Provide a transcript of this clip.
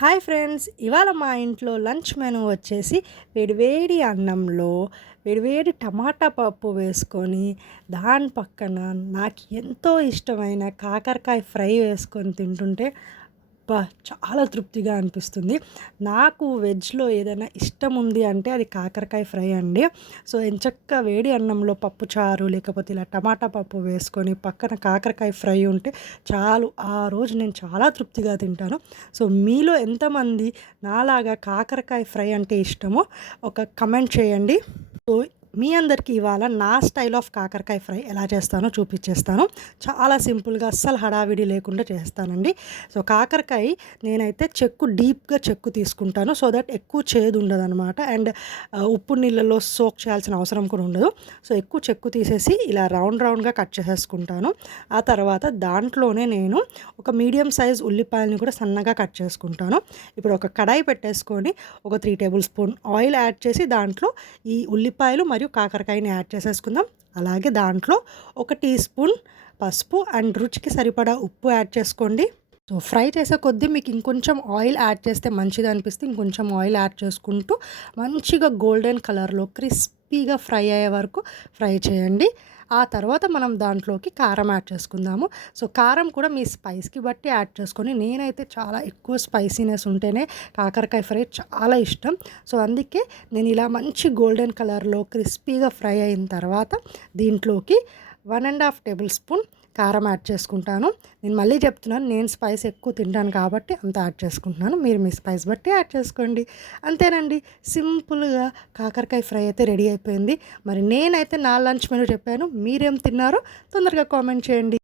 Hi friends ఇవాళ మా ఇంట్లో లంచ్ మెనూ వచ్చేసి వేడివేడి అన్నంలో వేడివేడి టమాటా పప్పు వేసుకొని దాని పక్కన నాకు ఎంతో ఇష్టమైన కాకరకాయ ఫ్రై వేసుకొని తింటుంటే అబ్బా! చాలా తృప్తిగా అనిపిస్తుంది. నాకు వెజ్లో ఏదైనా ఇష్టం ఉంది అంటే అది కాకరకాయ ఫ్రై అండి. సో ఎంచక్క వేడి అన్నంలో పప్పు చారు లేకపోతే ఇలా టమాటా పప్పు వేసుకొని పక్కన కాకరకాయ ఫ్రై ఉంటే చాలు. ఆ రోజు నేను చాలా తృప్తిగా తింటాను. సో మీలో ఎంతమంది నాలాగా కాకరకాయ ఫ్రై అంటే ఇష్టమో ఒక కమెంట్ చేయండి. సో మీ అందరికీ ఇవాళ నా స్టైల్ ఆఫ్ కాకరకాయ ఫ్రై ఎలా చేస్తానో చూపించేస్తాను. చాలా సింపుల్గా అస్సలు హడావిడి లేకుండా చేస్తానండి. సో కాకరకాయ నేనైతే చెక్కు డీప్గా చెక్కు తీసుకుంటాను. సో దట్ ఎక్కువ చేదు ఉండదు అనమాట అండ్ ఉప్పు నీళ్ళలో సోక్ చేయాల్సిన అవసరం కూడా ఉండదు. సో ఎక్కువ చెక్కు తీసేసి ఇలా రౌండ్ రౌండ్గా కట్ చేసేసుకుంటాను. ఆ తర్వాత దాంట్లోనే నేను ఒక మీడియం సైజ్ ఉల్లిపాయలని కూడా సన్నగా కట్ చేసుకుంటాను. ఇప్పుడు ఒక కడాయి పెట్టేసుకొని ఒక three tablespoon oil add చేసి దాంట్లో ఈ ఉల్లిపాయలు మరియు కాకరకాయని యాడ్ చేసేసుకుందాం. అలాగే దాంట్లో ఒక టీ స్పూన్ పసుపు అండ్ రుచికి సరిపడా ఉప్పు యాడ్ చేసుకోండి. సో ఫ్రై చేసే కొద్దీ మీకు ఇంకొంచెం ఆయిల్ యాడ్ చేస్తే మంచిది అనిపిస్తే ఇంకొంచెం ఆయిల్ యాడ్ చేసుకుంటూ మంచిగా గోల్డెన్ కలర్లో క్రిస్పీగా ఫ్రై అయ్యే వరకు ఫ్రై చేయండి. ఆ తర్వాత మనం దాంట్లోకి కారం యాడ్ చేసుకుందాము. సో కారం కూడా మీ స్పైస్కి బట్టి యాడ్ చేసుకొని నేనైతే చాలా ఎక్కువ స్పైసీనెస్ ఉంటేనే కాకరకాయ ఫ్రై చాలా ఇష్టం. సో అందుకే నేను ఇలా మంచి గోల్డెన్ కలర్లో క్రిస్పీగా ఫ్రై అయిన తర్వాత దీంట్లోకి one and half tablespoon కారం యాడ్ చేసుకుంటాను. నేను మళ్ళీ చెప్తున్నాను నేను స్పైస్ ఎక్కువ తింటాను కాబట్టి అంత యాడ్ చేసుకుంటున్నాను. మీరు మీ స్పైస్ బట్టి యాడ్ చేసుకోండి. అంతేనండి సింపుల్గా కాకరకాయ ఫ్రై అయితే రెడీ అయిపోయింది. మరి నేనైతే నా లంచ్ మెనూ చెప్పాను. మీరేం తిన్నారో తొందరగా కామెంట్ చేయండి.